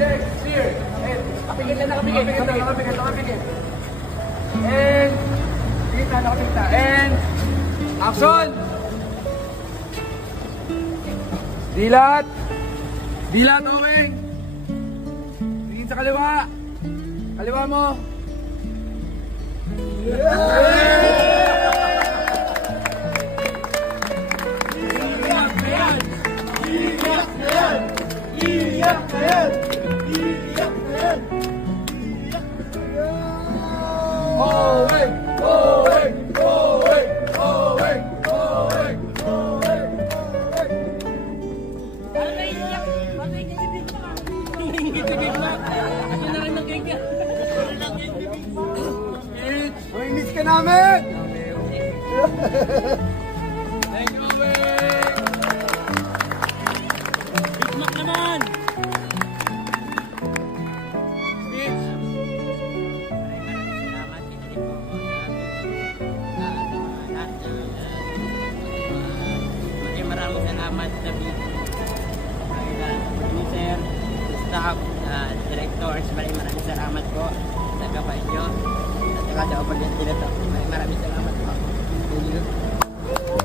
legs, clear. And, nakapigil na, nakapigil. And, nakapigil. And, action! Dilat! Dilat, Owing! Tingin sa kaliwa! Kaliwa mo! Owing! Owing! Owing! Owing! Owing! Miss ka namin! Thank you, Owing! Big Mac naman! Speech! Maraming salamat sa producer, staff, directors. Maraming salamat po sa gabay nyo at saka sa opportunity na ito. Maraming salamat po. Thank you.